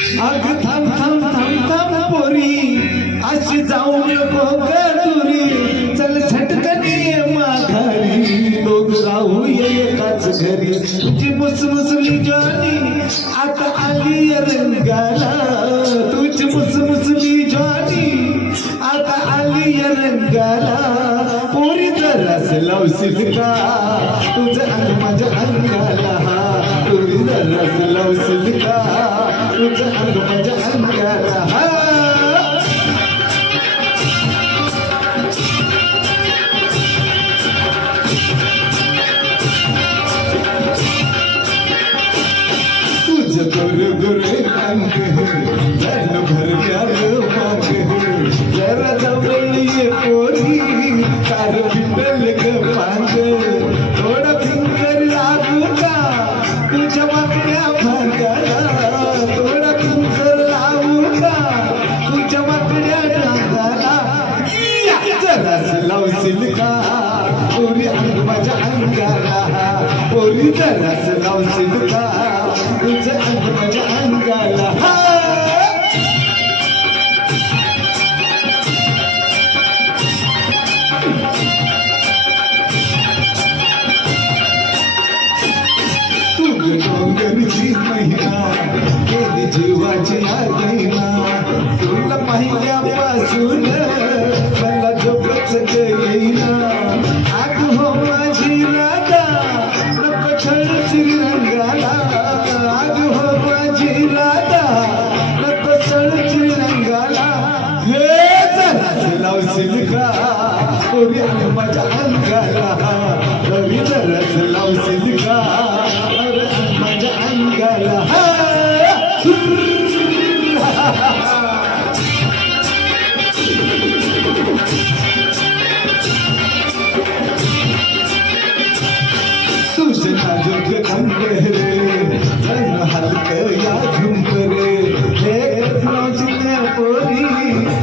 अग थांब थांब थांब थांब पोरी अशी जाऊ नको दुरी चल झटकनी माघारी दोघ राहू एकाच घरी तुझी मुसमुसली ज्वानी आता आली रंगाला तुझी मुसमुसली ज्वानी आता आली रंगाला पोरी जरास लावशील का तुझं अंग माझ्या अंगाला पोरी जरास लावशील का तुझं अंग माझ्या अंगाला तुझं गोर गोर अंग जन भरल्यालं माग जरा जवळ ये पोरी कार पिंपल ग पांग थोडं फिंगर लागू का तुझ्या वाकड्या भांगाला थोडं फिंगर लावू का तुझ्या वाकड्या डांगाला जरास लावशील का पोरी अंग माझ्या अंगाला पोरी जरास लावशील का तुझं अंग माझ्या अंगाला डोंगरची महिना गेली जीवाची आगीना तुला पाहिल्यापासून मला झोपच येईना आग हो माझी राधा नको छळ श्रीरंगाला आग हो माझी राधा नको छळ श्रीरंगाला हे जरास लावशील का पोरी अंग माझ्या अंगाला पोरी जरास लावशील का माझ्या अंगाला तुझे नाजुक अंग रे जन हलक या झुंक रे हे नाचते पोरी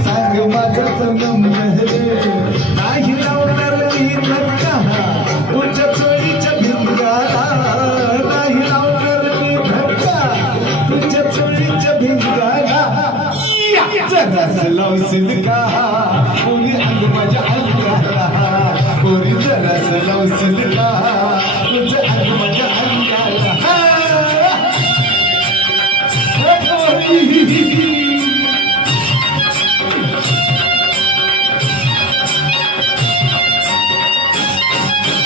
सांग माझा संगम रे नाही लावणार मी धक्का तुझ्या चोळीच्या भिंगाला नाही लावणार मी धक्का तुझ्या चोळीच्या भिंगाला जरास लावशील का पोरी अंग माझ्या अंगाला पोरी जरास लावशील का तुझं अंग माझ्या अंगाला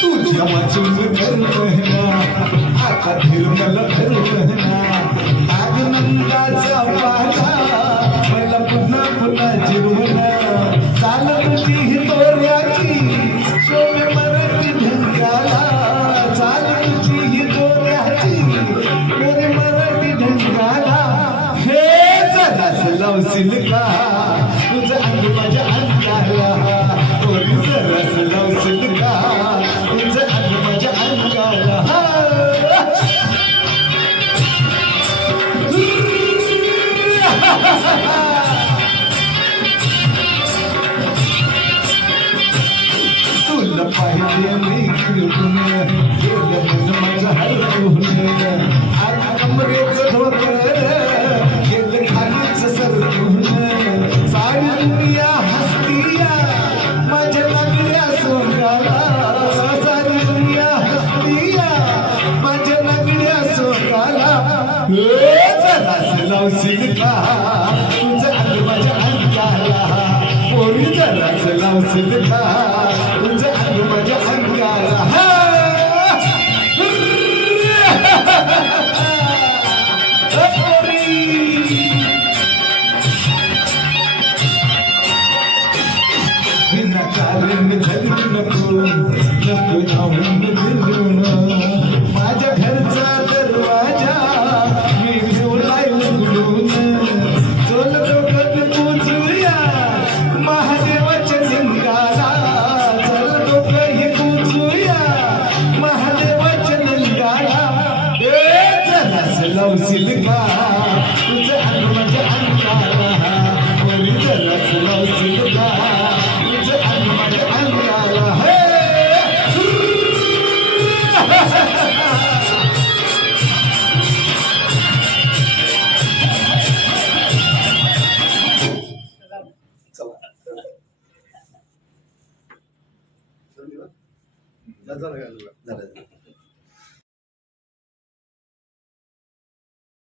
तुझ्या वाचून धरवना आता धीर मला धरवना आग नंदाचा पाला मला पुन्हा पुन्हा जिरवना चाल तुझी ही दोऱ्याची शोभे मराठी ढंगाला चाल तुझी ही दोऱ्याची मेरे मराठी ढंगाला हे जरास लावशील का तुझं अंग माझ्या अंगाला पोरी जरास लावशील का तुझं अंग माझ्या अंगाला तुला पाहिजे मी खिळून गेलं मन माझं हरवून आता कमरेचं धोतर गेलं खालीच सरकून सारी दुनिया हसतीया माझ्या लागल्या सोंगाला सारी दुनिया हसतीया माझ्या लागल्या सोंगाला जरास लावशील का तुझं अंग माझ्या अंगाला पोरी जरास लावशील का तुझं अंग माझ्या अंगाला विनाकारण धरू नको नको जाऊन फिरून माझ्या घरचा दरवाजा मी घेऊलाय उघडून चल दोघं पोचूया महादेवाच्या लिंगाला चल दोघंही पोचूया महादेवाच्या लिंगाला जरास लावशील का तुझं अंग चला झालं